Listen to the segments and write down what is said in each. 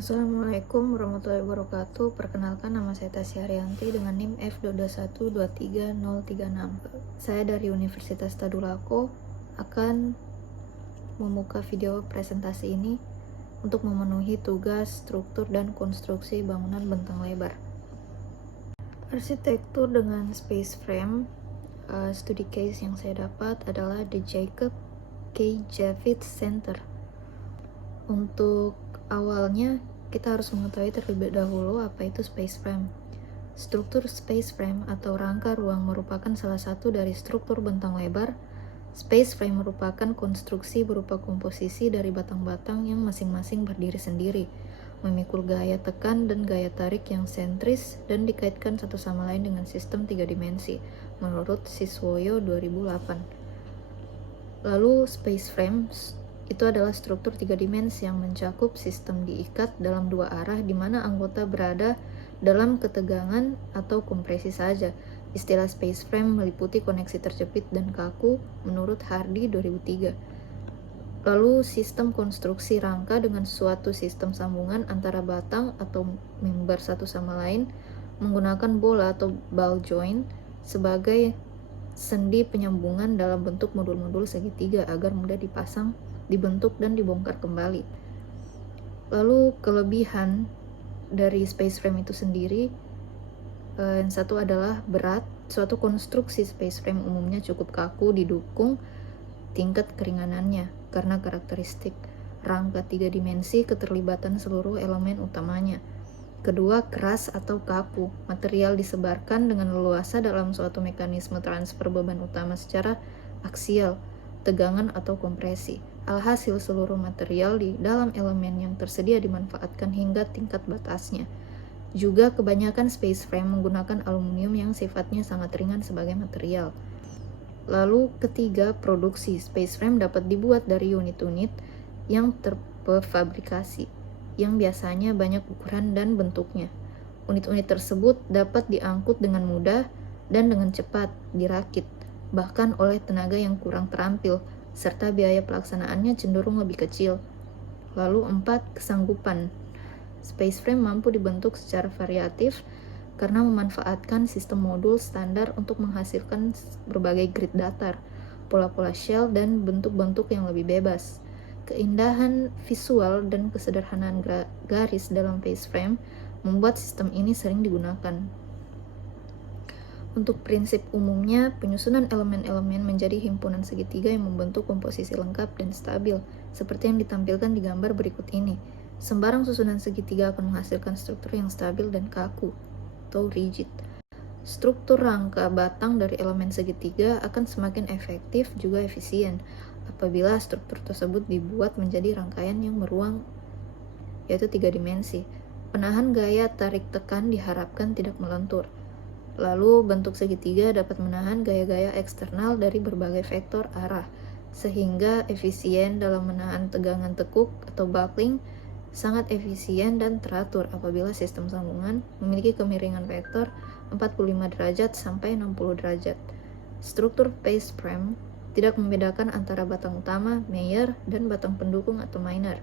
Assalamualaikum warahmatullahi wabarakatuh. Perkenalkan, nama saya Tasya Arianti dengan NIM F221233036. Saya dari Universitas Tadulako akan membuka video presentasi ini untuk memenuhi tugas struktur dan konstruksi bangunan bentang lebar. Arsitektur dengan space frame. Studi case yang saya dapat adalah The Jacob K. Javits Center. Untuk awalnya, kita harus mengetahui terlebih dahulu apa itu space frame. Struktur space frame atau rangka ruang merupakan salah satu dari struktur bentang lebar. Space frame merupakan konstruksi berupa komposisi dari batang-batang yang masing-masing berdiri sendiri, memikul gaya tekan dan gaya tarik yang sentris dan dikaitkan satu sama lain dengan sistem 3 dimensi, menurut Siswoyo 2008. Lalu space frame itu adalah struktur 3 dimensi yang mencakup sistem diikat dalam dua arah di mana anggota berada dalam ketegangan atau kompresi saja. Istilah space frame meliputi koneksi terjepit dan kaku menurut Hardy 2003. Lalu sistem konstruksi rangka dengan suatu sistem sambungan antara batang atau member satu sama lain menggunakan bola atau ball joint sebagai sendi penyambungan dalam bentuk modul-modul segitiga agar mudah dipasang, dibentuk, dan dibongkar kembali. Lalu kelebihan dari space frame itu sendiri, yang satu adalah berat. Suatu konstruksi space frame umumnya cukup kaku didukung tingkat keringanannya karena karakteristik rangka 3 dimensi keterlibatan seluruh elemen utamanya. Kedua, keras atau kaku. Material disebarkan dengan leluasa dalam suatu mekanisme transfer beban utama secara aksial, tegangan atau kompresi. Alhasil seluruh material di dalam elemen yang tersedia dimanfaatkan hingga tingkat batasnya. Juga kebanyakan space frame menggunakan aluminium yang sifatnya sangat ringan sebagai material. Lalu ketiga, produksi. Space frame dapat dibuat dari unit-unit yang terprefabrikasi, yang biasanya banyak ukuran dan bentuknya. Unit-unit tersebut dapat diangkut dengan mudah dan dengan cepat dirakit, bahkan oleh tenaga yang kurang terampil, serta biaya pelaksanaannya cenderung lebih kecil. Lalu 4, kesanggupan. Space frame mampu dibentuk secara variatif karena memanfaatkan sistem modul standar untuk menghasilkan berbagai grid datar, pola-pola shell, dan bentuk-bentuk yang lebih bebas. Keindahan visual dan kesederhanaan garis dalam space frame membuat sistem ini sering digunakan. Untuk prinsip umumnya, penyusunan elemen-elemen menjadi himpunan segitiga yang membentuk komposisi lengkap dan stabil, seperti yang ditampilkan di gambar berikut ini. Sembarang susunan segitiga akan menghasilkan struktur yang stabil dan kaku, atau rigid. Struktur rangka batang dari elemen segitiga akan semakin efektif juga efisien apabila struktur tersebut dibuat menjadi rangkaian yang meruang, yaitu 3 dimensi. Penahan gaya tarik tekan diharapkan tidak melentur. Lalu bentuk segitiga dapat menahan gaya-gaya eksternal dari berbagai vektor arah, sehingga efisien dalam menahan tegangan tekuk atau buckling, sangat efisien dan teratur apabila sistem sambungan memiliki kemiringan vektor 45 derajat sampai 60 derajat. Struktur space frame tidak membedakan antara batang utama, mayor, dan batang pendukung atau minor.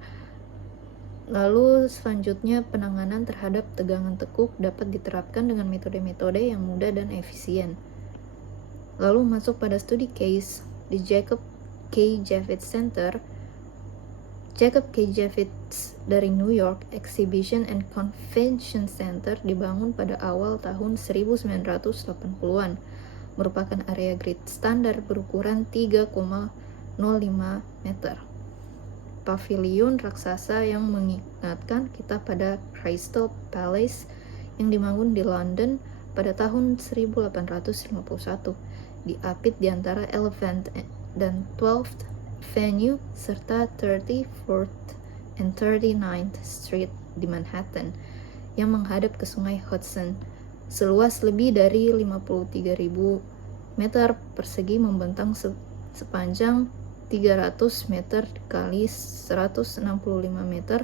Lalu selanjutnya, penanganan terhadap tegangan tekuk dapat diterapkan dengan metode-metode yang mudah dan efisien. Lalu masuk pada studi case di Jacob K. Javits Center. Jacob K. Javits dari New York Exhibition and Convention Center dibangun pada awal tahun 1980-an, merupakan area grid standar berukuran 3,05 meter. Pavilion raksasa yang mengingatkan kita pada Crystal Palace yang dibangun di London pada tahun 1851, diapit di antara 11th dan 12th Avenue serta 34th and 39th Street di Manhattan yang menghadap ke sungai Hudson. Seluas lebih dari 53.000 meter persegi membentang sepanjang 300 meter kali 165 meter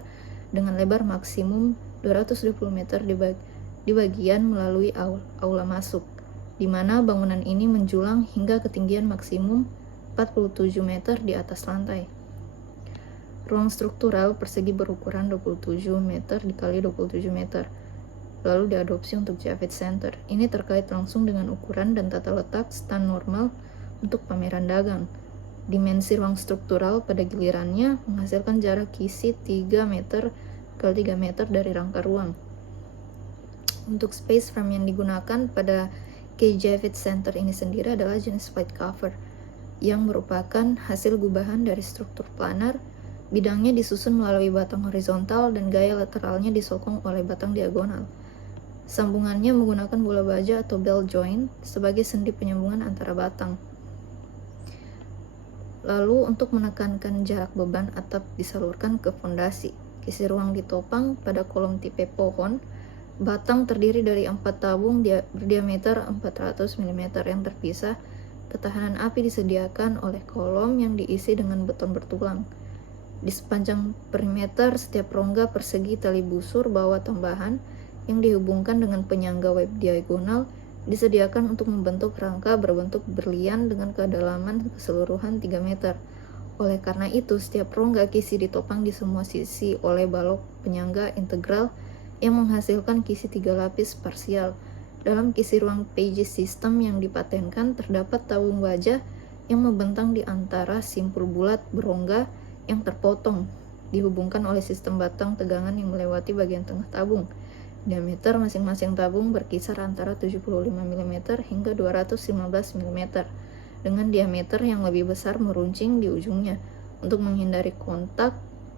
dengan lebar maksimum 220 meter di bagian melalui aula masuk, di mana bangunan ini menjulang hingga ketinggian maksimum 47 meter di atas lantai. Ruang struktural persegi berukuran 27 meter dikali 27 meter, lalu diadopsi untuk Javits Center. Ini terkait langsung dengan ukuran dan tata letak stand normal untuk pameran dagang. Dimensi ruang struktural pada gilirannya menghasilkan jarak kisi 3 meter kali 3 meter dari rangka ruang. Untuk space frame yang digunakan pada K. Javits Center ini sendiri adalah jenis white cover, yang merupakan hasil gubahan dari struktur planar. Bidangnya disusun melalui batang horizontal dan gaya lateralnya disokong oleh batang diagonal. Sambungannya menggunakan bola baja atau bell joint sebagai sendi penyambungan antara batang. Lalu untuk menekankan jarak beban atap disalurkan ke fondasi. Kisi ruang ditopang pada kolom tipe pohon. Batang terdiri dari 4 tabung berdiameter 400 mm yang terpisah. Ketahanan api disediakan oleh kolom yang diisi dengan beton bertulang. Di sepanjang perimeter setiap rongga persegi tali busur bawah tambahan yang dihubungkan dengan penyangga web diagonal disediakan untuk membentuk rangka berbentuk berlian dengan kedalaman keseluruhan 3 meter. Oleh karena itu, setiap rongga kisi ditopang di semua sisi oleh balok penyangga integral yang menghasilkan kisi 3 lapis parsial. Dalam kisi ruang Pages system yang dipatenkan terdapat tabung baja yang membentang di antara simpul bulat berongga yang terpotong, dihubungkan oleh sistem batang tegangan yang melewati bagian tengah tabung. Diameter masing-masing tabung berkisar antara 75 mm hingga 215 mm, dengan diameter yang lebih besar meruncing di ujungnya untuk menghindari kontak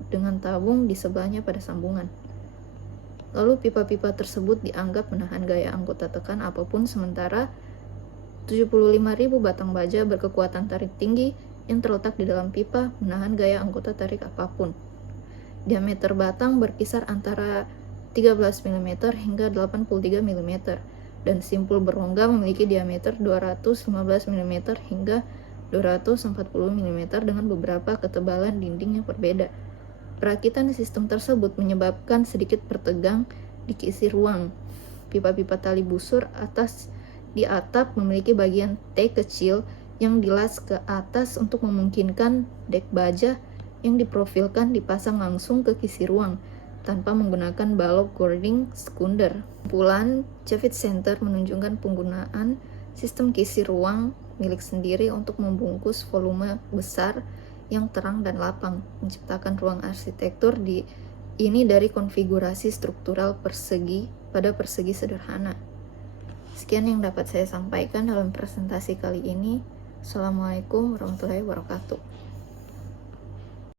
dengan tabung di sebelahnya pada sambungan. Lalu pipa-pipa tersebut dianggap menahan gaya anggota tekan apapun, sementara 75.000 batang baja berkekuatan tarik tinggi yang terletak di dalam pipa menahan gaya anggota tarik apapun. Diameter batang berkisar antara 13 mm hingga 83 mm, dan simpul berongga memiliki diameter 215 mm hingga 240 mm dengan beberapa ketebalan dinding yang berbeda. Perakitan sistem tersebut menyebabkan sedikit pertegang di kisi ruang. Pipa-pipa tali busur atas di atap memiliki bagian T kecil yang dilas ke atas untuk memungkinkan dek baja yang diprofilkan dipasang langsung ke kisi ruang tanpa menggunakan balok gording sekunder. Kumpulan Javits Center menunjukkan penggunaan sistem kisi ruang milik sendiri untuk membungkus volume besar yang terang dan lapang, menciptakan ruang arsitektur ini dari konfigurasi struktural persegi pada persegi sederhana. Sekian yang dapat saya sampaikan dalam presentasi kali ini. Assalamualaikum warahmatullahi wabarakatuh.